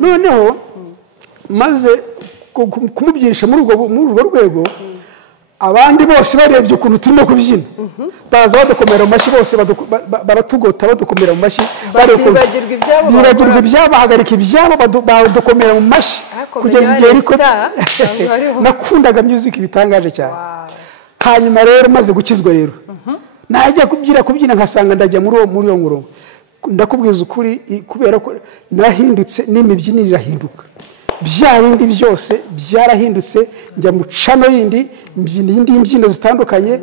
noneho maze kumubyinisha muri urwo rwego abandi bose barebye ukuntu turimo kubyina baza badukomera mu mashyi bose baratugota badukomera mu mashyi bibagirwa ibyabo bahagarika ibyabo badukomera mu mashyi kugeza igihe ariko nakundaga music bitangaje cyane hanyuma rero maze gukizwa rero najya kubyina nkasanga ndajya muri uwo murongo ndakubwiza ukuri kubera ko nahindutse n'imibyinire irahinduka bya bindi byose byarahindutse njya mu cano yindi mbyino zitandukanye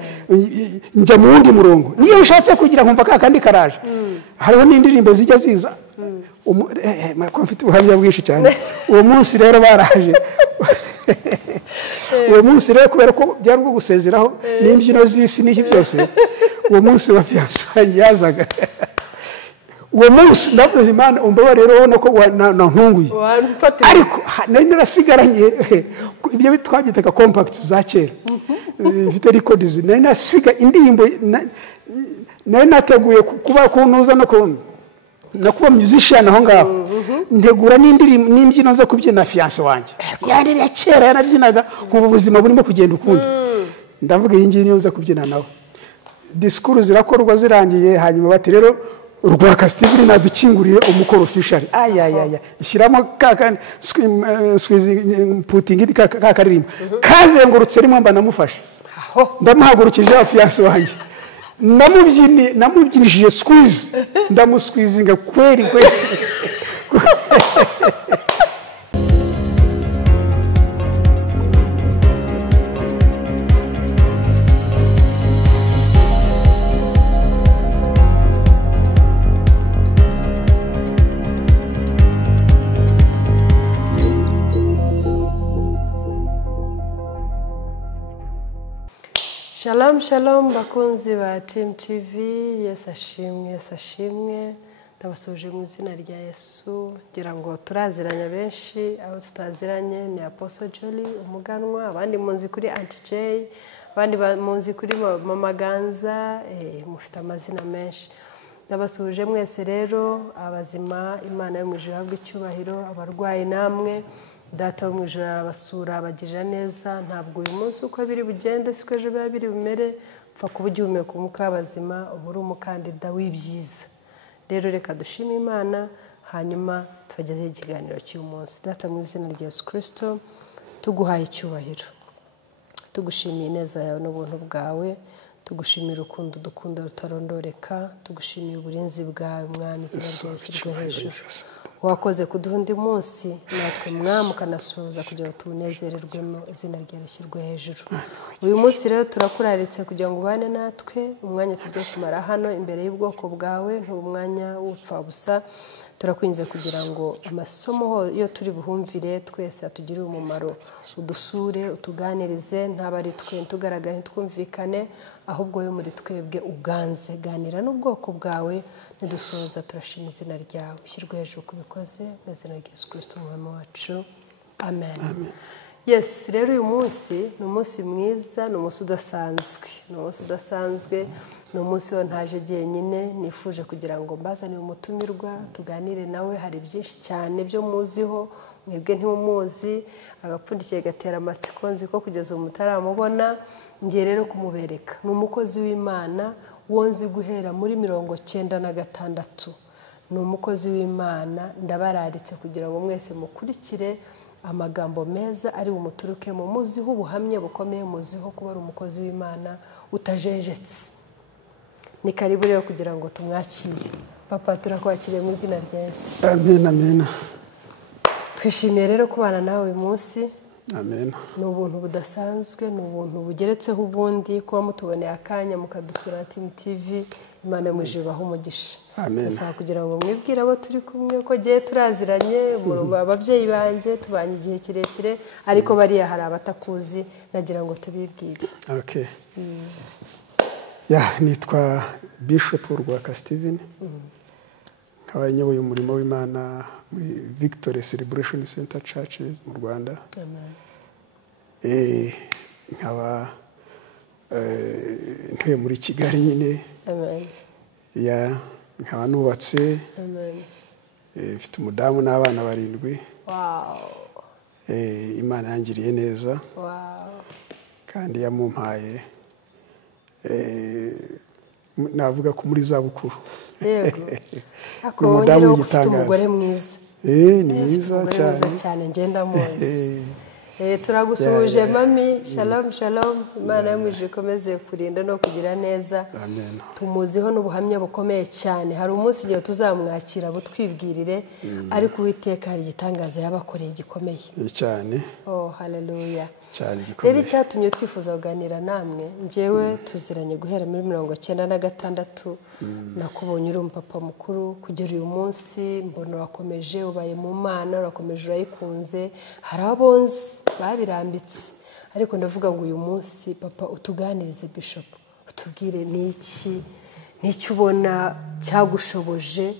njya mu wundi murongo niyo ushatse kugira nkumva kandi karaje hariho n'indirimbo zijya ziza mfite ubuhamya bwinshi cyane uwo munsi rero baraje uwo munsi rero kubera ko byari bwo gusezeraho n'imbyino z'isi n'iki byose uwo munsi wa fiyansaye yazaga uwo munsi ndavuze Imana umbaho rero ubona ko ntunguye ariko nari narasigaranye ibyo twabyitaga compact za kera mfite records nari nasiga indirimbo nari nateguye kuba kunuza no kuba musician aho ngaho ntegura n'indirimbo n'imbyino zo kubyina fiance wanjye yari ya kera yanabyinaga mu buzima burimo kugenda ukundi ndavuga iyi ngiyi niyo nza kubyina nawe discours zirakorwa zirangiye hanyuma bati rero urwa Steve nadukinguriye umukoro official ayayaya ishyiramo kakandi putting kakaririmba kazengurutse rimwe mba namufashe ndamuhagurukije afiyanse wanjye namubyinishije squeeze ndamusqueezinga kweri Shalom shalom bakunzi ba Team TV Yesu ashimwe ndabasuje mu izina rya Yesu ngira ngo turaziranya benshi abo tutaziranye ni Apostle Jolly umuganwa abandi munzi kuri Auntie Jay abandi munzi kuri Mama Ganza mufite amazina menshi ndabasuje mwese rero abazima Imana yo mu ijuru habwe icyubahiro abarwayi namwe Data wo mu ijuru arabasura abagirira neza ntabwo uyu munsi uko biri bugende siko ejo biba biri bumere pfa kuba ugihumeka umwuka w'abazima uba uri umukandida w'ibyiza rero reka dushime Imana hanyuma tubagezeho ikiganiro cy'uyu munsi Data mu izina rya Yesu Kristo tuguhaye icyubahiro tugushimiye neza yawe n'ubuntu bwawe tugushimira urukundo dukunda rutarondoreka tugushimiye uburinzi bwawe mwami izina rya Yesu rwo hejuru wakoze kuduha undi munsi natwe mwami ukanasuhuza kugira ngo tunezererwemo izina ryawe rishyirwe hejuru uyu munsi rero turakuraritse kugira ngo ubane natwe umwanya tugiye kumara hano imbere y'ubwoko bwawe nt'umwanya w'upfa busa turakwinze kugira ngo amasomo yo turi buhumvire twese atugirire umumaro udusure utuganirize ntabari twe tugaragara ntitwumvikane ahubwo yo muri twebwe uganze ganira n'ubwoko bwawe nidusoza turashima izina ryawe ushyirwe hejuru kubikoze mu izina rya Yesu Kristo umwami wacu amen yes rero uyu munsi ni umunsi mwiza ni umunsi udasanzwe ni umunsi wo ntaje jyenyine nifuje kugira ngo mbazane umutumirwa tuganire nawe hari byinshi cyane byo muziho mwebwe ntimumuzi agapfundikiye gatera amatsiko nzi ko kugeza ubu mutaramubona ngiye rero kumubereka ni umukozi w'Imana wonzi guhera muri 96 ni umukozi w'Imana ndabararitse kugira ngo mwese mukurikire amagambo meza ari umuturuke mu muziho ubuhamye bukomeye muziho kuba ari umukozi w'Imana utajejetse ni karibu rero kugira ngo tumwakire papa turakwakiriye mu izina rya Yesu amen twishimiye rero kubana nawe uyu munsi amen ni ubuntu budasanzwe ni ubuntu bugeretseho ubundi kuba mutuboneye akanya mukadusura Team TV Imana yo mu ijuru baho umugisha amen gusa kugira ngo mwibwire abo turi kumwe ko giye turaziranye ababyeyi banjye tubanye igihe kirekire ariko bariya hari abatakuzi nagira ngo tubibwire okay nitwa Bishop Rwaka Steven nkaba nyoboye umurimo w'Imana muri Victory Celebration Center Church mu Rwanda amen nkaba ntuye muri Kigali nyine amen nkaba nubatse amen mfite umudamu n'abana 7. Wow. Imana yangiriye neza Wow. kandi yamumpaye navuga ko muri za bukuru. Yego. Ako wongera ufite umugore mwiza. Ni mwiza cyane ngenda muzi. Turagusuhuje mami. Shalom shalom. Imana yamwije ikomeze kurinda no kugira neza. Amen. Tumuziho n'ubuhamya bukomeye cyane. Hari umunsi igihe tuzamwakira butwibwirire ariko Uwiteka hari igitangaza yabakoreye gikomeye cyane. Oh haleluya. Cyane gikomeye. Rero cyatumye twifuza kuganira namwe njyewe tuziranye guhera muri 1996 nakubonye uri umupapa mukuru kugera uyu munsi mbona wakomeje ubaye mu Mana urakomeje urayikunze hari abonzi babirambitse ariko ndavuga ngo uyu munsi papa utuganirize Bishop utubwire niki ubona cyagushoboje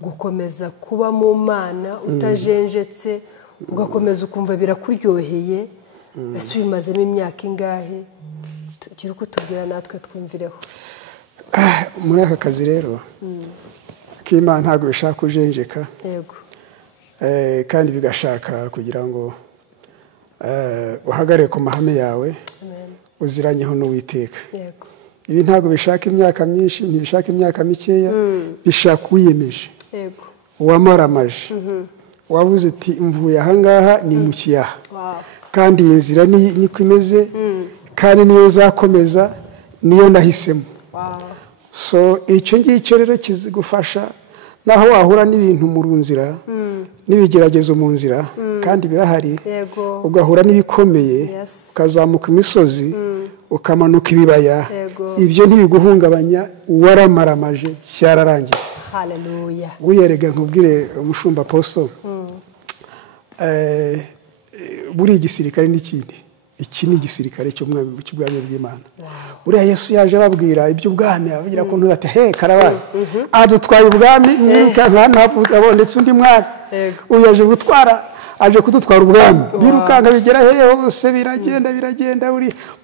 gukomeza kuba mu Mana utajenjetse ugakomeza ukumva birakuryoheye ese ubimazemo imyaka ingahe kiri kutubwira natwe twumvireho. Muri aka kazi rero k'Imana ntabwo bishaka kujenjeka. Yego. Kandi bigashaka kugira ngo uhagarare ku mahame yawe. Amen. Uziranyeho n'Uwiteka. Yego. Ibi ntabwo bishaka imyaka myinshi ntibishaka imyaka mikeya bishaka uwiyemeje. Yego. Wamaramaje. Wavuze uti mvuye aha ngaha ni mu kiyaha. Wow. Kandi iyi nzira niko imeze kandi niyo zakomeza niyo nahisemo. Wow. So icyo ngicyo rero kizigufasha naho wahura n'ibintu mu nzira n'ibigeragezo mu nzira kandi birahari. Yego. Ugahura n'ibikomeye ukazamuka imisozi ukamanuka ibibaya. Ibyo ntibiguhungabanya waramaramaje cyararangiye. Haleluya. Wiyerega nkubwire umushumba Apostle buri igisirikare n'ikindi. Iki ni igisirikare cy'ubwami bw'Imana. Uriya Yesu yaje ababwira iby'ubwami avugira ko ntubate karabaye adutwaye ubwami nk'ahantu ndetse undi mwami uyaje gutwara aje kudutwara ubwami birukanga bigera hose biragenda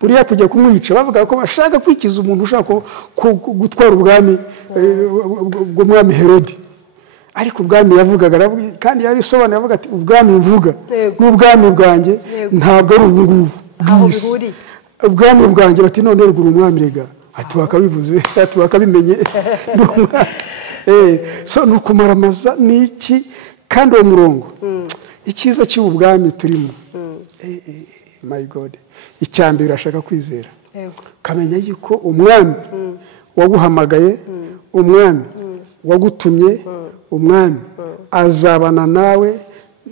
buriya kujya kumwica bavuga ko bashaka kwikiza umuntu ushaka gutwara ubwami bw'umwami Herode. Ariko ubwami yavugaga kandi yabisobanura avuga ati ubwami mvuga n'ubwami bwanjye ntabwo ari ubungubu bw'isi. Ubwami bwanjye bati none ruguru umwami rega ati wakabivuze ati wakabimenye. So nukumaramaza niki kandi uwo murongo icyiza cy'ubwami turimo. My God icyambere urashaka kwizera kamenya yuko umwami waguhamagaye umwami wagutumye umwami azabana nawe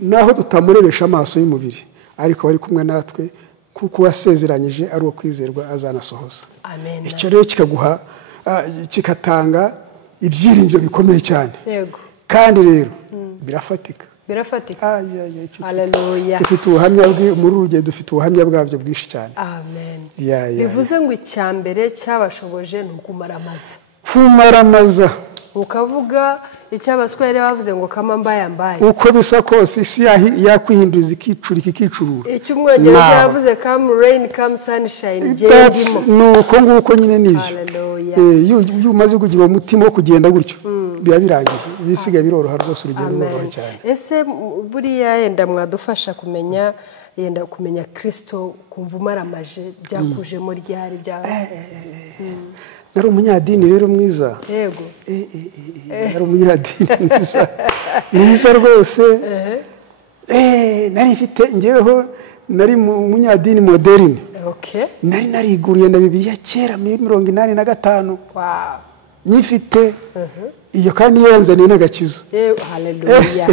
naho tutamurebesha amaso y'umubiri ariko bari kumwe natwe kuko wasezeranyije ari uwo kwizerwa azanasohoza. Amen. Icyo rero kikaguha kikatanga ibyiringiro bikomeye cyane. Yego. Kandi rero birafatika. Haleluya. Dufite ubuhamya muri urugendo dufite ubuhamya bwabyo bwinshi cyane. Amen. Bivuze ngo icyambere cyabashoboje nukumaramaza. Kumaramaza. Ukavuga icyabaswere bavuze ngo kama mbaye uko bisa kose isi yakwihinduza ikicurura. Icyo umwongereza yavuze come rain come sunshine gendimo nuko nguko nyine nibyo. Iyo umaze kugira umutima wo kugenda gutyo biba birangiye bisigaye biroroha rwose urugendo rworoha cyane. Ese buriya yenda mwadufasha kumenya Kristo kumva umaramaje byakujemo ryari bya nari umunyadini rero mwiza. Yego. Nari umunyadini mwiza rwose. Nari mfite ngeweho nari umunyadini moderne. Okay. Nari nariguriye na Bibiliya kera muri 85. Wow. Nyifite iyo kandi yanzaniye n'agakiza. Haleluya.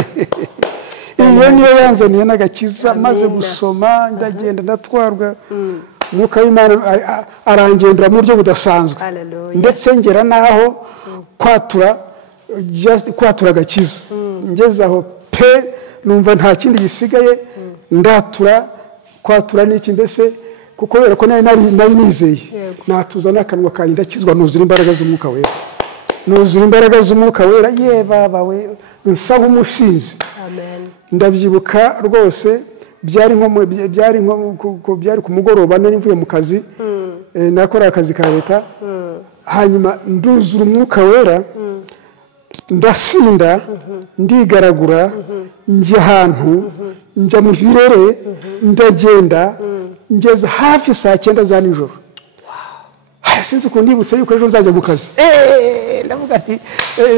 Iyo niyo yanzaniye n'agakiza maze gusoma ndagenda ndatwarwa Mwuka w'Imana arangendera mu buryo budasanzwe ndetse ngera naho kwatura agakiza ngeze aho pe numva nta kindi gisigaye ndatura kwatura n'iki mbese kuko rero ko nari nizeye natuza n'akanwa kanjye ndakizwa nuzura imbaraga z'Umwuka wera baba we nsa nk'umusinzi. Ndabyibuka rwose byari ku mugoroba nari mvuye mu kazi nakora akazi ka leta hanyuma nduzura Umwuka wera ndasinda ndigaragura njya ahantu njya mu birere ndagenda ngeze hafi saa 9 za nijoro. Sinzi ukuntu ndibutse yuko ejo nzajya mu kazi. Ndavuga nti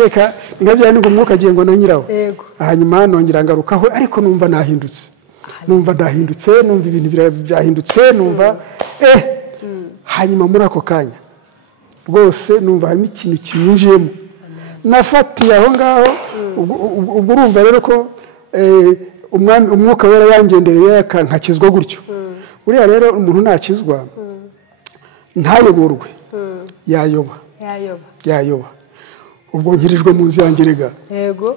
reka ngabya ngo umwuka agiye ngo nanyiraho. Hanyuma nongera ngarukaho ariko numva nahindutse. Numva ndahindutse, numva ibintu byahindutse, numva hanyuma muri ako kanya rwose numva harimo ikintu kinyinjiyemo. Nafatiye aho ngaho ubwo urumva rero ko umwuka wera yangendereye akankakizwa gutyo. Uriya rero umuntu nakizwa ntayoborwe yayoba ubwo ngirijwe mu nzu yanjye rega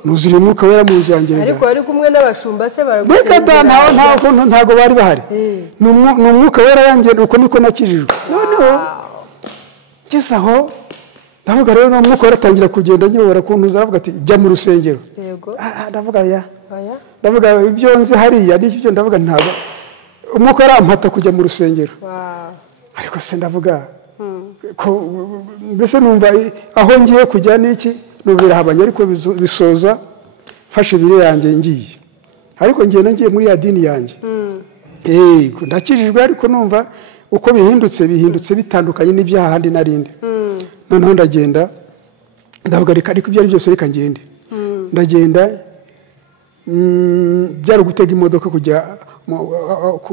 nuzira umwuka wera mu nzu yanjye rega ariko ari kumwe n'abashumba se baragusengera ntago bari bahari ni umwuka wera yanjye uko niko nakijijwe noneho kisaho ndavuga rero umwuka wera atangira kugenda nyobora kuntuza avuga ati jya mu rusengero ndavuga ibyo nzi hariya n'icyo ndavuga ntago umwuka wera ampata kujya mu rusengero ariko se ndavuga ko mbese numva aho ngiye kujya n'iki nubira habanye ariko bisoza fashe bire yanjye ngiye ariko ngiye muri ya dini yanjye ndakijijwe ariko numva uko bihindutse bitandukanye n'ibyaha handi narindi noneho ndagenda ndavuga reka ariko ibyo ari byose reka ngende ndagenda byari gutega imodoka kujya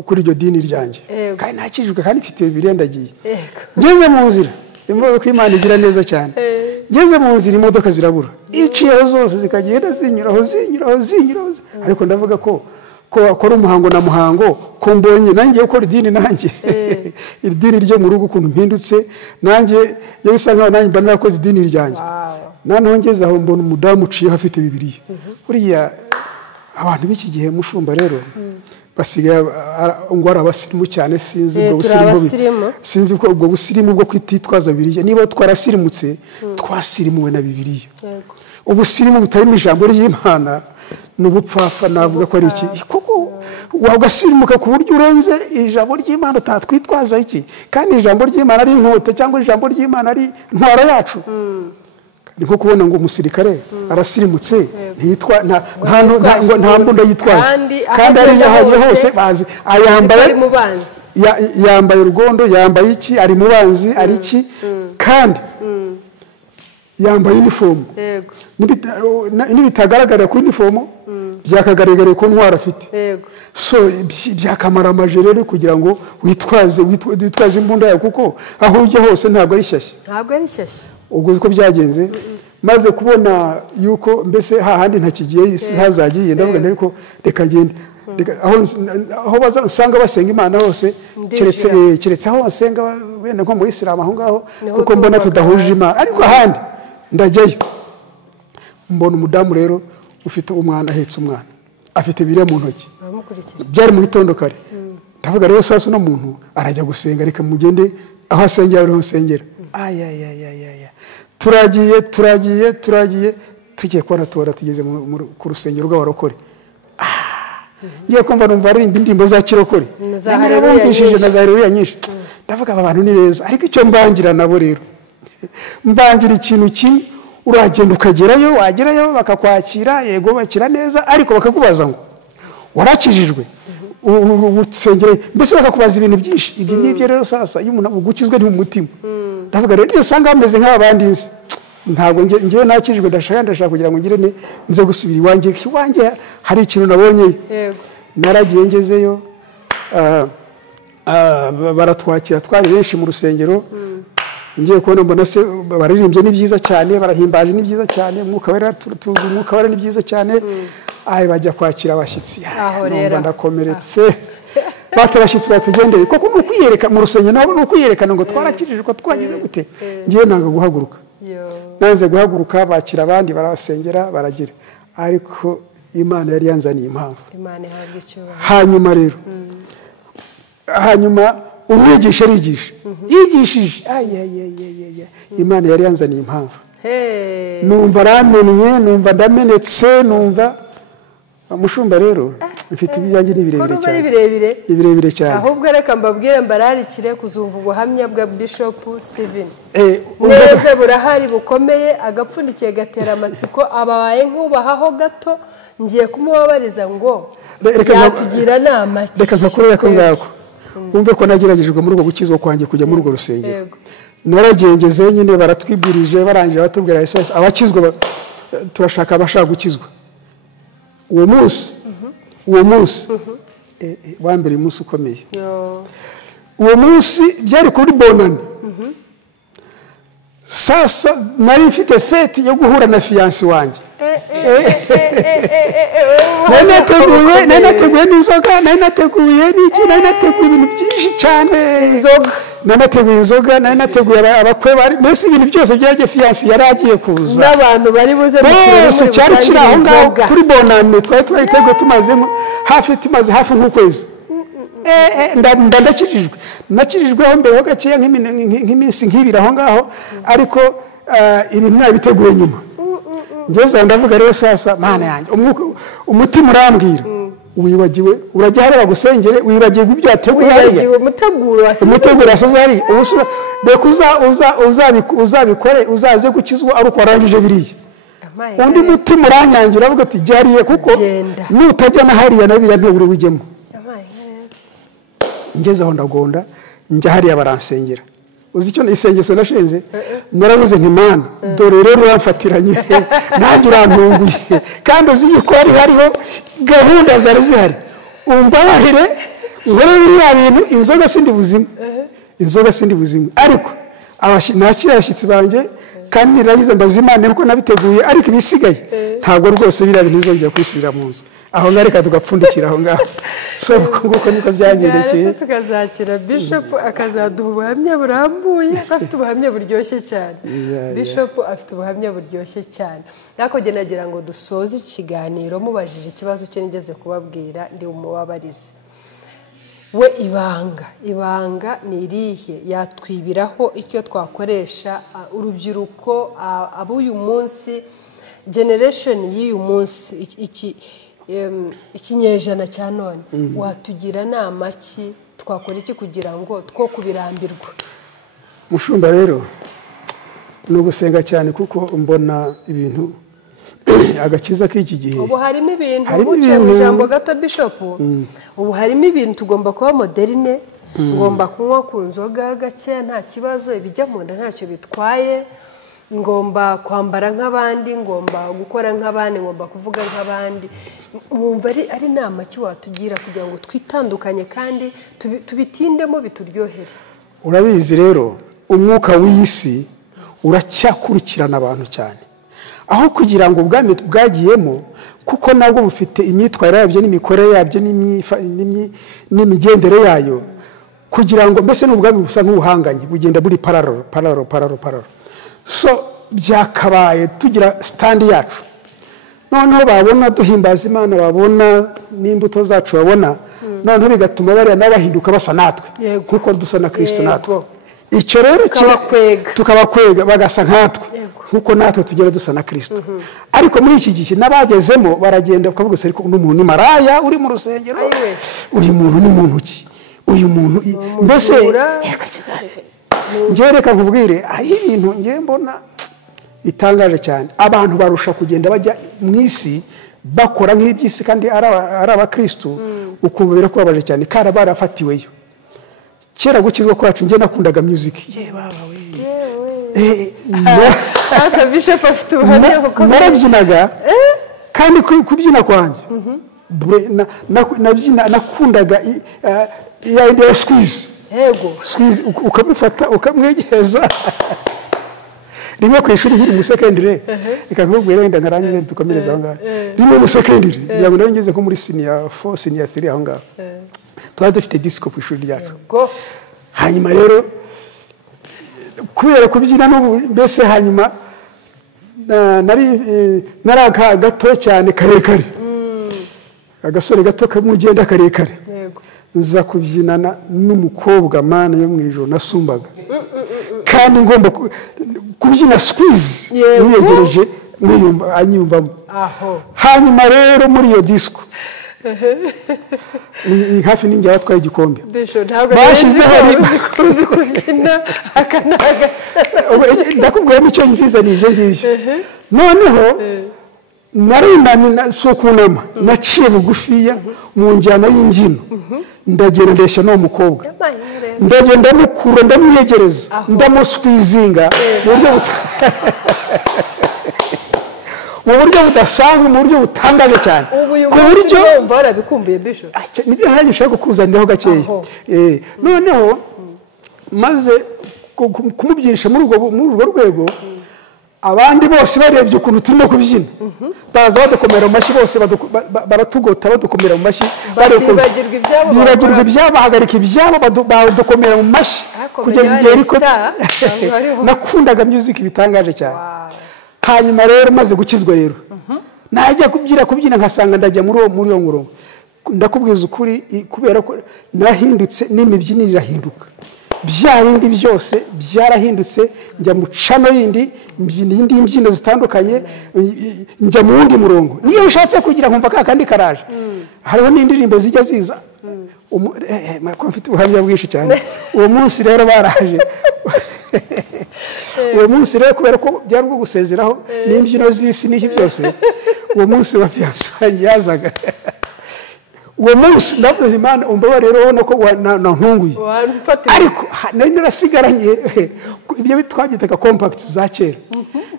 kuri iryo dini ryanjye kandi nakijijwe kandi mfite bibiri ndagiye ngeze mu nzira imodoka Imana igira neza cyane ngeze mu nzira imodoka zirabura iciyeho zose zikagenda zinyuraho ariko ndavuga ko ari umuhango na muhango ko mbonye nanjye ukora idini nanjye idini ryo mu rugo ukuntu mpindutse nanjye yabisa nkaho nanjye mba narakoze idini ryanjye noneho ngeze aho mbona umudamu uciyeho afite bibiriya buriya abantu b'iki gihe mushumba rero basigaye ngo ari abasirimu cyane sinzi ko ubwo busirimu bwo kwititwaza bibiriya niba twarasirimutse twasirimuwe na bibiriya ubusirimu butarimo ijambo ry'Imana n'ubupfafa navuga ko ari iki kuko wagasirimuka ku buryo urenze ijambo ry'Imana utatwitwaza iki kandi ijambo ry'Imana ari inkota cyangwa ijambo ry'Imana ari ntwara yacu niko kubona ngo umusirikare arasirimutse ntitwa nta mbunda yitwaje kandi ari yahaye hose bazi yambaye urugondo yambaye iki ari mu banzi ari iki kandi yambaye uniform n'ibitagaragara ku uniform byakagaragara ko ntwara afite so byakamara amajerere kugira ngo witwaze imbunda yawe kuko aho ujya hose ntabwo ari shyashya ubwo uko byagenze maze kubona yuko mbese hahandi ntakigiye isi hazagiye ndavuga ariko reka ngende aho basanga basenga Imana hose keretse aho basenga wenda nko mu Islam aho ngaho kuko mbona tudahuje Imana ariko ahandi ndajyayo mbona umudamu rero ufite umwana ahetse umwana afite biriya mu ntoki byari mu gitondo kare ndavuga rero sasa no muntu arajya gusenga reka mugende aho asengera aho asengera turagiye tugiye kubona tugeze ku rusengero rw'abarokore ngiye kumva numva ari indirimbo za kirokore narabumvishije na za Haleluya nyinshi ndavuga aba bantu ni beza ariko icyo mbangira nabo rero mbangira ikintu kimwe uragenda ukagerayo wagerayo bakakwakira yego bakira neza ariko bakakubaza ngo warakijijwe ubusengere mbese bakakubaza ibintu byinshi ibyo ngibyo rero sasa iyo umuntu ugukizwe ni mu mutima ndavuga rero iyo usanga bameze nk'abandi nzi ntabwo ngiye nakijwe ndashaka kugira ngo ngire nze gusubira iwanjye hari ikintu nabonye naragiye ngezeyo baratwakira twari benshi mu rusengero ngiye kubona mbona se baririmbye ni byiza cyane barahimbaje ni byiza cyane umwuka wera ni byiza cyane bajya kwakira abashyitsi numva ndakomeretse batabashyitsi batugendeye koko nukwiyereka mu rusengero nabo nukwiyerekana ngo twarakijije ko twagize gute ngiye nanga guhaguruka nanze guhaguruka bakira abandi barabasengera baragira ariko Imana yari yanzaniye impamvu hanyuma umwigisha yigishije Imana yari yanzaniye impamvu numva ramennye numva ndamenetse numva mushumba rero mfite ibyanjye ni birebire Ko cyane ari birebire ibirebire cyane ahubwo reka mbabwire mbararikire kuzumva ubuhamya bwa Bishop Steven umva neza burahari bukomeye agapfundikiye gatera amatsiko ababaye nk'ubahaho gato ngiye kumubabariza ngo yatugira nama reka nzakorera ko ngako umve ko nageragejwe muri ubwo gukizwa kwanjye kujya muri urwo rusengero naragengeze nyine baratwibwirije barangije batubwira SS abakizwa turashaka abashaka gukizwa uwo munsi wa mbere umunsi ukomeye uwo munsi byari kuri bonane sasa nari mfite fete yo guhura na fiyansi wanjye nari nateguye n'inzoga nari nateguye n'iki nari nateguye ibintu byinshi cyane nari nateguye inzoga nari nateguye abakwe bari mbese ibintu byose byajya fiyansi yari agiye kuza n'abantu bari buze bose cyari kiri aho ngaho kuri bonane twari twayiteguye tumaze hafi nk'ukwezi nakijijweho mbere ho gakeya nk'iminsi nk'ibiri aho ngaho ariko ibintu nabiteguye nyuma ngeze ndavuga rero sasa mana yanjye umutima urambwira wibagiwe urajya hariya gusengere wibagirwa ibyo yateguye hariya umuteguro wasize hariya reka uzabikore uzaze gukizwa ari uko warangije biriya undi mutima uranyangira avuga ati jyariye kuko nutajya na hariya na biriya ntubure wijyemo ngeze aho ndagonda njya hariya baransengera uzi icyo isengesho nashenze narabuze nti mana dore rero uramfatiranye nanjye urantunguye kandi uzi yuko hariho gahunda zari zihari umbabahire nkore biriya bintu inzoga sindi buzima ariko nakira abashyitsi banjye kandi niragize mbazimane kuko nabiteguye ariko ibisigaye ntabwo rwose biriya bintu bizongera kwisubira mu nzu aho ngaho reka tugapfundikira aho ngaho so nguko niko byagendekeye tukazakira Bishop akazaduha ubuhamya burambuye afite ubuhamya buryoshye cyane Bishop afite ubuhamya buryoshye cyane nako jye nagira ngo dusoze ikiganiro mubajije ikibazo cyo nigeze kubabwira ndi umubabarize we ibanga ni irihe yatwibiraho icyo twakoresha urubyiruko abuyu munsi generation y'uyu munsi ikinyejana cya none watugira nama ki twakora iki kugira ngo two kubirambirwa mushumba rero ni ugusenga cyane kuko mbona ibintu agakiza k'iki gihe ubu harimo ibintu uciye mu ijambo gato Bishop ubu harimo ibintu tugomba kuba moderne ngomba kunywa ku nzoga gake nta kibazo ibijya mu nda ntacyo bitwaye ngomba kwambara nk'abandi ngomba gukora nk'abandi ngomba kuvuga nk'abandi mwumva ari nama ki watugira kugira ngo twitandukanye kandi tubitindemo bituryohere urabizi rero umwuka w'isi uracyakurikirana abantu cyane aho kugira ngo ubwami bwagiyemo kuko nabwo bufite imyitwarire yabyo n'imikorere yabyo n'imigendere yayo kugira ngo mbese n'ubwami busa nk'ubuhanganye bugenda buri pararo so byakabaye tugira standi yacu noneho babona duhimbaza Imana babona n'imbuto zacu babona noneho bigatuma bariya n'abahinduka basa natwe kuko dusa na Kristo natwe icyo rero tukabakwega bagasa nkatwe nkuko natwe tugera dusa na Kristo ariko muri iki gihe nabagezemo baragenda ukavuga se ariko n'umuntu ni maraya uri mu rusengero uyu muntu ni muntu ki uyu muntu mbese njye reka nkubwire ari ibintu njye mbona bitangaje cyane abantu barusha kugenda bajya mu isi bakora nk'iby'isi kandi ari abakristo ukumva birakubabaje cyane kara barafatiweyo kera gukizwa kwacu njye nakundaga music baba we aka Bishop afite ubuhamya bukomeye narabyinaga kandi kubyina kwanjye nakundaga ya squeeze squeeze ukamufata ukamwegeza rimwe ku ishuri nkiri mu secondary ikakubwira wenda ngarangize tukomereza aho ngaho rimwe mu secondary ngira ngo nageze ko muri senior 4 senior 3 aho ngaho twari dufite disco ku ishuri ryacu hanyuma rero kubera kubyina mbese hanyuma nari gato cyane karekare agasore gato kamugenda karekare nza kubyinana n'umukobwa mana yo mu ijoro nasumbaga kandi ngomba kubyina squeeze niyegereje anyumvamo hanyuma rero muri iyo disco ni hafi n'ingihe batwaye igikombe bashyizeho uzi kubyina akanagashara ndakubwira n'icyo ngize ni ibyo ngibyo noneho narunamye si ukunama naciye bugufiya mu njyana y'imbyino ndagenda ndeshya n'uwo mukobwa ndagenda ndamukura ndamwiyegereza ndamuswizinga mu buryo budasanzwe mu buryo butangaje cyane ubu uyu munsi wumva warabikumbuye Bishop nibyo hanjye ushaka kukuzaniraho gakeya noneho maze kumubyirisha muri urwo rwego abandi bose barebye ukuntu turimo kubyina baza badukomera mu mashyi bose baratugota badukomera mu mashyi bibagirwa ibyabo bahagarika ibyabo badukomera mu mashyi kugeza igihe ariko nakundaga music bitangaje cyane hanyuma rero maze gukizwa rero najya kubyina nkasanga ndajya muri uwo murongo ndakubwiza ukuri kubera ko nahindutse n'imibyinire irahinduka bya bindi byose byarahindutse njya mu cano yindi mbyino zitandukanye njya mu wundi murongo niyo ushatse kugira nkumva kakandi karaje hariho n'indirimbo zijya ziza mfite ubuhamya bwinshi cyane uwo munsi rero baraje uwo munsi rero kubera ko byari bwo gusezeraho n'imbyino z'isi n'iki byose uwo munsi wa fiyanse wanjye yazaga uwo munsi ndavuze Imana umbabarire rero ubona ko nantunguye ariko nari narasigaranye ibyo twabyitaga compact za kera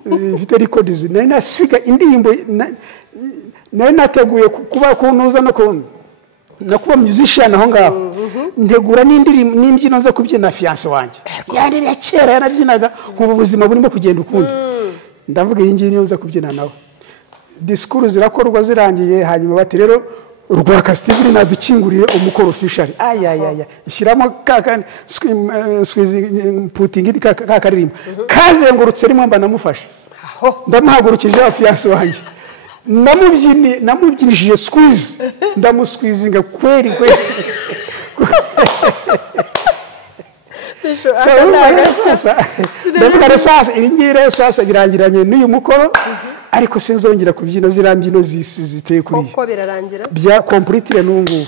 mfite records nari nasiga indirimbo nari nateguye kuba kuntuza no kuba musician aho ngaho ntegura n'imbyino zo kubyina fiyanse wanjye yari ya kera yarabyinaga nk'ubu buzima burimo kugenda ukundi ndavuga iyi ngiyi niyo nza kubyina nawe disikuru zirakorwa zirangiye hanyuma bati rero urwaka Steven nadukinguriye umukoro official ayayaya ishyiramo kakandi putingi kakaririmba kazengurutse rimwe mba namufashe ndamuhagurukije afiyanse wanjye namubyinishije squeeze ndamusqueezinga kweri ndavuga sasa iyi ngiyi rero sasa birangiranye n'uyu mukoro ariko sinzongera kubyina ziriya mbyino z'isi ziteye kuri uko birarangira bya completely n'ubu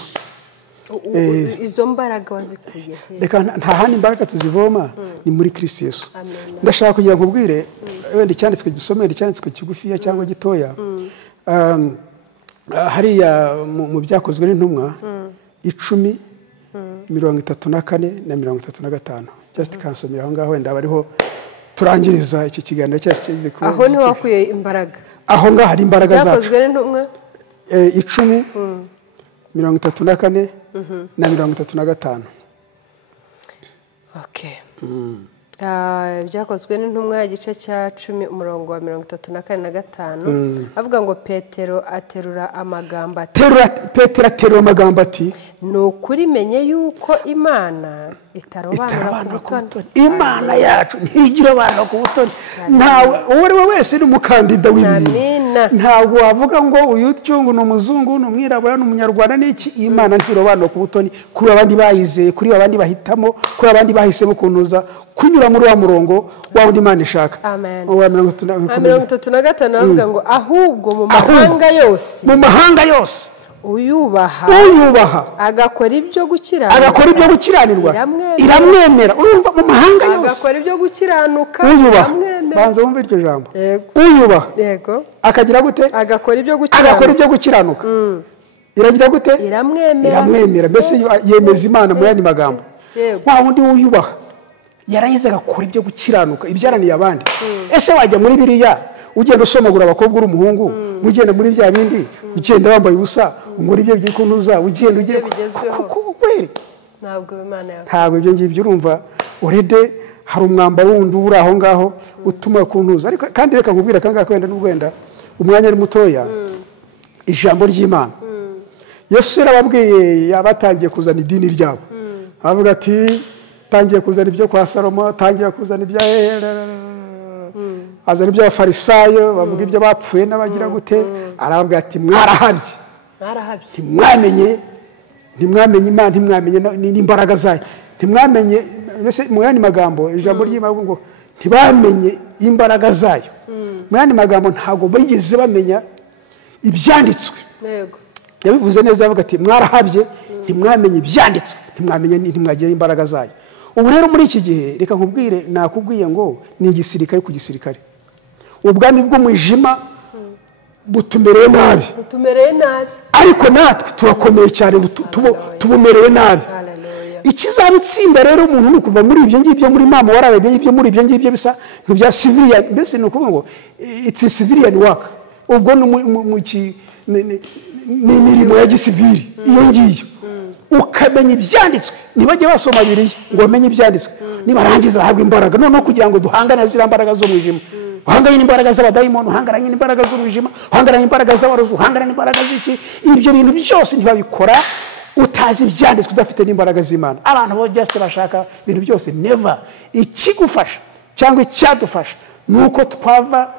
izo mbaraga wazikuye reka nta handi imbaraga tuzivoma ni muri Kristo Yesu ndashaka kugira ngo ubwire wenda icyanditswe gisomera icyanditswe kigufiya cyangwa gitoya hariya mu byakozwe n'intumwa 10 34 na 35 just kansomera aho ngaho wenda bariho turangiriza iki kiganiro cyacu kigize ko aho ni wakuye imbaraga aho ngaho hari imbaraga zacu byakozwe n'intumwa 10 34 na 35 okay byakozwe n'intumwa igice cya 10 umurongo wa 34 na 5 avuga ngo Petero aterura amagambo ati Petero aterura amagambo ati nukuri menye yuko Imana itarobanura ku butoni Imana yacu ntigira abantu ku butoni ntawe uwo wese ni umukandida w'ibintu ntabwo wavuga ngo uyu cyungu ni umuzungu ni umwirabura ni umunyarwanda n'iki Imana ntirobanura ku butoni kuri abandi bayizeye kuri abandi bahitamo kuri abandi bahisemo kunuza kunyura muri wa murongo wa undi Imana ishaka amen 35 avuga ngo ahubwo mu mahanga yose uyubaha agakora ibyo gukiranirwa iramwemera urumva mu mahanga yose agakora ibyo gukiranuka banza wumve iryo jambo uyubaha yego akagira gute agakora ibyo gukiranuka iragira gute iramwemera mbese yemeza Imana mu yandi magambo wa wundi uyubaha yarayize agakora ibyo gukiranuka ibyaraniye abandi ese wajya muri biriya ugenda usomagura abakobwa uri umuhungu ugenda muri bya bindi ugenda wambaye ubusa umuri ibyo byikunuza ugenda ugiye kweri ntabwo ibyo ngibyo urumva urede hari umwambaro wundi uri aho ngaho utuma kuntuza ariko kandi reka nkubwira kanga kwenda n'ubwenda umwanya ari mutoya ijambo ry'Imana Yesu yarababwiye yabatangiye kuzana idini ryabo avuga ati tangiye kuzana ibyo kwa Salomo tangiye kuzana ibya azana ibyo Farisayo bavuga ibyo bapfuye n'abagira gute aravuga ati mwarahabye ntimwamenye Imana ntimwamenye n'imbaraga zayo ntimwamenye mbese mu yandi magambo ijambo ry'Imana ngo ntibamenye imbaraga zayo mu yandi magambo ntago bigeze bamenya ibyanditswe yabivuze neza avuga ati mwarahabye ntimwamenye ibyanditswe ntimwagira imbaraga zayo. Ubu rero muri iki gihe reka nkubwire nakubwiye ngo ni igisirikare ku gisirikare. Ubwami bw'umwijima butumereye nabi ariko natwe turakomeye cyane tubumereye nabi. Ikizabitsinda rero umuntu ni kuva muri ibyo ngibyo muri mama warabye ibyo muri ibyo ngibyo bisa nk'ibya civilian, mbese ni ukuvuga ngo it's civilian work. Ubwo ni imirimo ya gisivili iyo ngiyo ukamenya ibyanditswe. Ntibajye basoma Bibiliya ngo bamenye ibyanditswe, nibarangiza bahabwa imbaraga noneho kugira ngo duhangane ziriya mbaraga zo mwijima. Uhanganye n'imbaraga z'abadayimoni, uhanganye n'imbaraga z'umwijima, uhanganye n'imbaraga z'abarozi, uhanganye n'imbaraga z'iki. Ibyo bintu byose ntibabikora utazi ibyanditswe, udafite n'imbaraga z'Imana. Abantu bo just bashaka ibintu byose. Never. Ikigufasha cyangwa icyadufasha nuko twava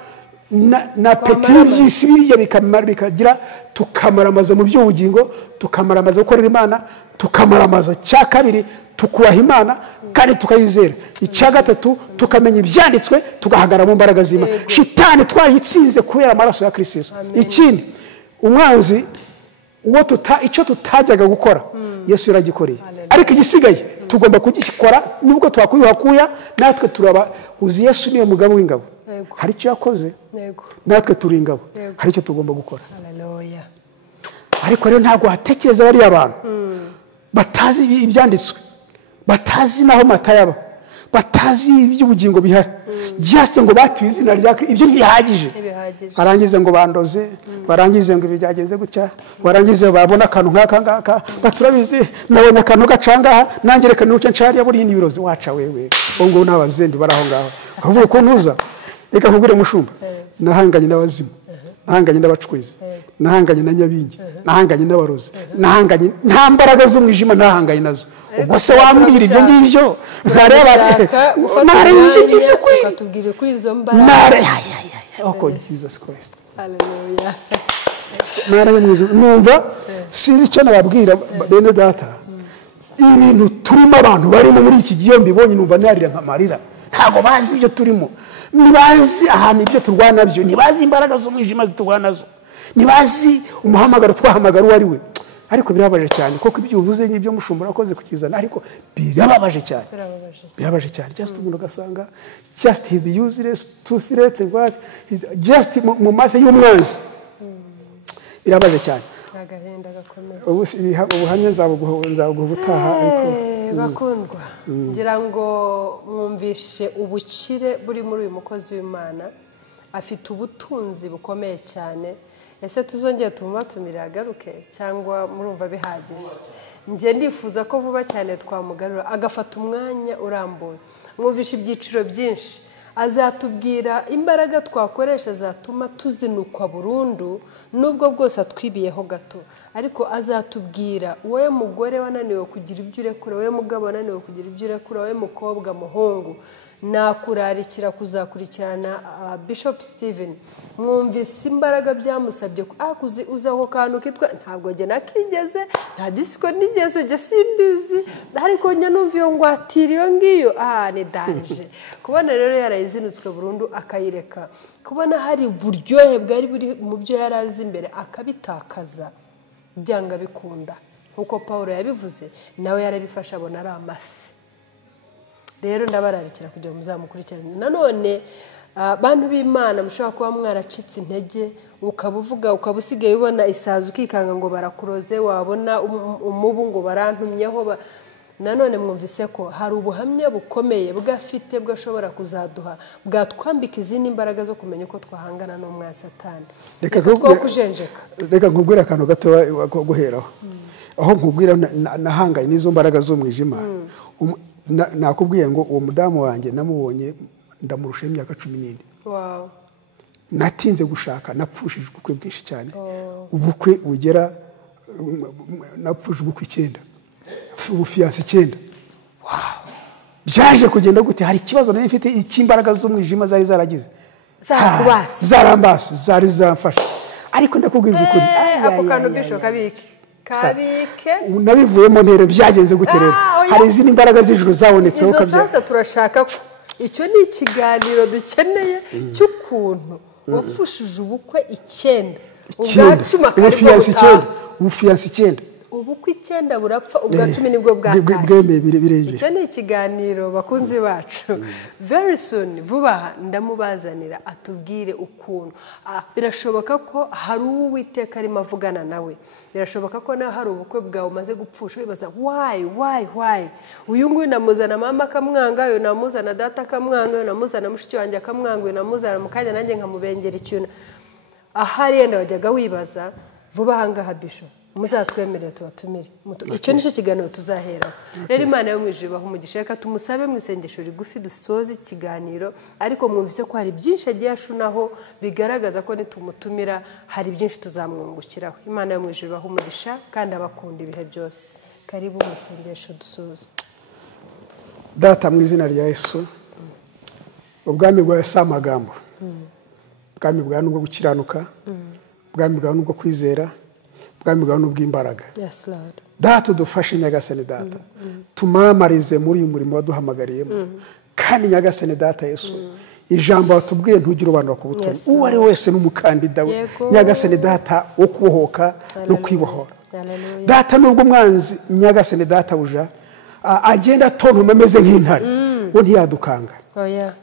na petero by'isi birya bikagira tukamaramaza mu by'ubugingo, tukamaramaza gukorera Imana, tukamaramaza. Cya kabiri tukubaha Imana kandi tukayizera. Icya gatatu tukamenya ibyanditswe, tugahagara mu mbaraga z'Imana. Shitani twayitsinze kubera amaraso ya Kristo Yesu. Ikindi umwanzi icyo tutajyaga gukora Yesu yaragikoreye, ariko igisigaye tugomba kugikora. Nubwo twakuyuhakuya natwe turaba uzi Yesu niyo mugabo w'ingabo. Hari icyo yakoze natwe turi ingabo, hari icyo tugomba gukora. Ariko rero ntabwo hatekereza bari abantu batazi ibyanditswe, batazi naho matayaba, batazi iby'ubugingo bihari. Just ngo batuye izina rya Kristo, ibyo ntibihagije. Barangize ngo bandoze, barangize ngo ibyagenze gutya, barangize babona akantu nk'aka ngaka, baturabizi nabonye akantu gacanga nange reka nuke ncari buri nibirozi waca wewe. Ngo n'abazembi baraho ngaho bavuye ko ntuza. Reka nkubwire mushumba, nahanganye n'abazimu, nahanganye n'abacukwizi, nahanganye na nyabingi, nahanganye n'abarozi, nahanganye nta mbaraga z'umwijima nahanganye nazo. Ubwo se wambwira ibyo ngibyo ntareba ukatubwire kuri izo mbaraga. Oh Jesus Christ. Hallelujah. Numva sinzi icyo nababwira bene data. Ibintu turimo abantu barimo muri iki gihe mbibonye numva narira nkamarira. Ntago bazi ibyo turimo, nibazi ahantu ibyo turwana byo, nibazi imbaraga z'umwijima ziturwana nazo, nibazi umuhamagaro twahamagara uwo ari we. Ariko birabaje cyane koko ibyo uvuze n'ibyo mushumbura akoze kukizana, ariko birababaje cyane. Birabaje cyane. Just umuntu gasanga just he useless to threat what just mu mafe y'umwanzi. Birabaje cyane. Agahenda gakomeye. Ubuhamya nzabuguha butaha. Ariko bakundwa, ngira ngo mwumvishe ubukire buri muri uyu mukozi w'Imana. Afite ubutunzi bukomeye cyane. Ese tuzongeye tumubatumire agaruke cyangwa murumva bihagije? Nje ndifuza ko vuba cyane twamugarura agafata umwanya urambuye. Mwumvishe ibyiciro byinshi, azatubwira imbaraga twakoresha zatuma tuzinukwa burundu, nubwo bwose atwibiyeho gato. Ariko azatubwira wowe mugore wananiwe kugira ibyo urekura, wowe mugabo wananiwe kugira ibyo urekura, wowe mukobwa muhungu nakurarikira kuzakurikirana Bishop Steven. Mwumvise imbaraga byamusabye uza ako kantu kitwa ntabwo nge nakigeze, nta disiko nigeze nge simbizi, ariko njya numva iyo ngwatira iyo ngiyo ni danje. Kubona rero yarayizinutswe burundu akayireka, kubona hari buryohe bwari buri mu byo yarazi imbere akabitakaza, byanga bikunda nkuko Paulo yabivuze, nawe yarabifasha abona ari amasi. Rero ndabararikira kugira muzamukurikirane. Nanone bantu b'Imana mushaka kuba mwaracitse intege, ukabuvuga ukabusigaye ubona isaza ukikanga ngo barakuroze, wabona umubu ngo barantumyeho. Nanone mwumvise ko hari ubuhamya bukomeye bwafite bwashobora kuzaduha, bwatwambika izindi imbaraga zo kumenya uko twahangana n'umwanzi Satani. Reka nkubwire akantu gato guheraho. Aho nkubwira nahanganye n'izo mbaraga z'umwijima. Nakubwiye ngo uwo mudamu wanjye namubonye ndamurusha imyaka 14. Wow. Natinze gushaka, napfushije ubukwe bwinshi cyane. Ubukwe bugera napfuje ubukwe 9. Ubufiyanse 9. Wow. Byaje kugenda gute? Hari ikibazo nari mfite ikimbaraga z'umwijima zari zaragize. Zarambase, zari zamfasha. Ariko ndakubwiza ukuri. Ako kantu bisho kabike. Nabivuyemo ntero byagenze gute rero? Hari izindi imbaraga z'ijuru zabonetse uko sasa turashaka icyo ni ikiganiro dukeneye cy'ukuntu wapfushije ubukwe 9. Ubufiyanse 9. ubufiyansi 9 ubukwe 9 burapfa ubwa 10 nibwo bwatashye. Icyo ni ikiganiro bakunzi bacu. Very soon vuba ndamubazanira atubwire ukuntu birashoboka ko hari uwiteka arimo avugana nawe. Birashoboka ko nawe hari ubukwe bwawe umaze gupfusha wibaza why uyu nguyu namuzana mama akamwanga, uyu namuzana data akamwanga, uyu namuzana mushiki wanjye akamwanga, uyu namuzana mukanya nanjye nkamubengera icyuna. Ahari yenda wajyaga wibaza vuba ahangaha Bishop muzatwemerera tubatumire. Icyo nicyo kiganiro tuzahera. Rero Imana yo mwijuru baho umugisha, reka tumusabe mu isengesho rigufi dusoze ikiganiro, ariko mwumvise ko hari byinshi agiye ashunaho bigaragaza ko nitumutumira hari byinshi tuzamwungukiraho. Imana yo mwijuru baho umugisha kandi abakunda ibihe byose. Karibu mu isengesho dusoze. Data mu izina rya Yesu, ubwami bwawe si amagambo, ubwami bwawe nubwo gukiranuka, ubwami bwawe nubwo kwizera, ubwami bwawe n'ubw'imbaraga. Yes Lord. Data udufashe Nyagasani Data, tumamarize muri uyu murimo waduhamagariyemo, kandi Nyagasani Data Yesu, ijambo watubwiye ntugire abantu bakubutona. Uwo ari wese n'umukandida we Nyagasani Data wo kubohoka no kwibohora. Data nubwo umwanzi Nyagasani Data buja agenda tontoma ameze nk'intare, wo ntiyadukanga.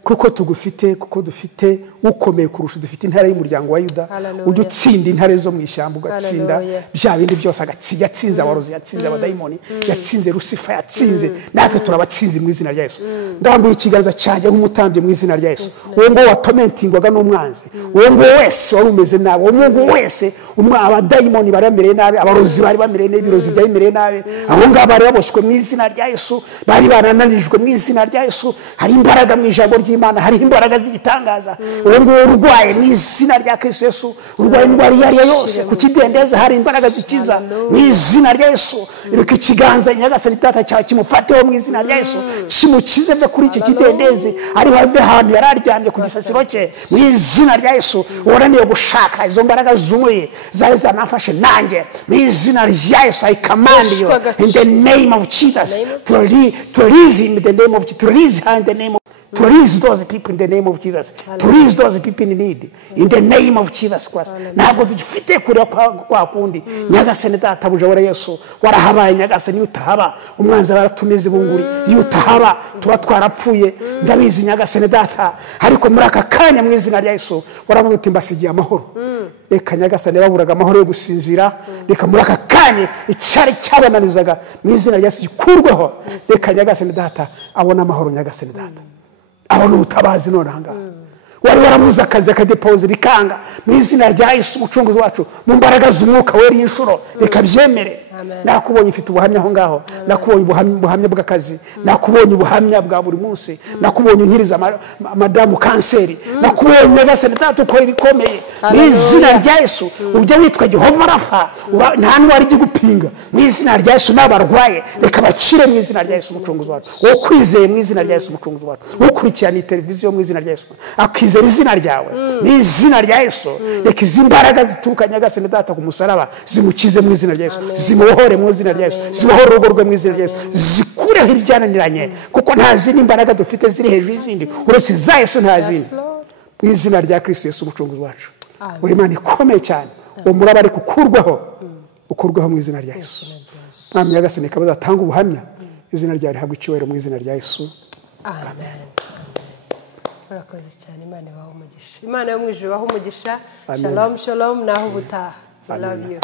Kuko tugufite, kuko dufite ukomeye kurusha, dufite intare y'umuryango wa Yuda, ujye utsinda intare zo mu ishyamba, ugatsinda bya bindi byose, yatsinze abarozi, yatsinze abadayimoni, yatsinze Lucifer, yatsinze natwe turabatsinze mu izina rya Yesu. Ndambuye ikiganza cyanjye nk'umutambyi mu izina rya Yesu. Uwo ngo watomentingwaga n'umwanzi, uwo ngo wese wari umeze nabi, uwo ngo wese abadayimoni bari bamereye nabi, abarozi bari bamereye nabi, ibirozi byari bimereye nabi, abo ngabo bari baboshwe mu izina rya Yesu, bari barananijwe mu izina rya Yesu. Hari imbaraga mu ijambo ry'Imana, hari imbaraga z'igitangaza. Uwo ngo urwaye mu izina rya Kristo Yesu, urwaye indwara iyo ari yo yose, ku kidendezi hari imbaraga zikiza mu izina rya Yesu. Reka ikiganza Nyagasani Data cyawe kimufateho mu izina rya Yesu, kimukize byo kuri iki kidendezi, ariho ave ahantu yari aryamye ku gisasiro cye mu izina rya Yesu. Uraniye gushaka izo mbaraga zumuye zari zanafashe nanjye mu izina rya Yesu. I command you in the name of Jesus to release in the name of Jesus, to release her in the name of, to release those people in the name of Jesus, to release those people in need in the name of Jesus Christ. Ntabwo dufite kure kwa kundi Nyagasani Data buje wara Yesu, warahabaye Nyagasani, utahaba umwanzi baratumeze bunguri, utahaba tuba twarapfuye. Ndabizi Nyagasani Data, ariko muri aka kanya mu izina rya Yesu waravuga uti mbasigiye amahoro. Reka Nyagasani baburaga amahoro yo gusinzira, reka muri aka kanya icyari cyabananizaga mu izina rya Yesu gikurweho. Reka Nyagasani Data abona amahoro. Nyagasani Data abona ubutabazi none hanga, wari waramuza akazi akadepoze bikanga mu izina rya Yesu umucunguzi wacu, mu mbaraga z'umwuka wera y'inshuro reka byemere. Nakubonye ufite ubuhamya aho ngaho, nakubonye ubuhamya bw'akazi, nakubonye ubuhamya bwa buri munsi, nakubonye unkiriza madamu kanseri, nakubonye Nyagasani Data ukora ibikomeye mu izina rya Yesu. Ujya witwa Jehova Rafa, nta n'uwari gupinga mu izina rya Yesu. N'abarwaye reka bacire mu izina rya Yesu umucunguzi wacu, wo kwizeye mu izina rya Yesu umucunguzi wacu, ukurikirana televiziyo mu izina rya Yesu akizera izina ryawe mu izina rya Yesu. Reka izi mbaraga zituruka Nyagasani Data ku musaraba zimukize mu izina rya Yesu, zimubohore mu izina rya Yesu, zibohore urugo rwe mu izina rya Yesu, zikureho ibyananiranye, kuko nta zindi mbaraga dufite ziri hejuru y'izindi uretse za Yesu, nta zindi. Mu izina rya Kristo Yesu umucunguzi wacu, uri Imana ikomeye cyane, uwo muraba ari ukurwaho mu izina rya Yesu. Mwami Nyagasani kabaza tanga ubuhamya, izina ryawe rihabwa icyubahiro mu izina rya Yesu. Amen. Urakoze cyane. Imana ibahe umugisha. Imana yo mu ijuru ibahe umugisha. Shalom shalom, naho ubutaha. I love you.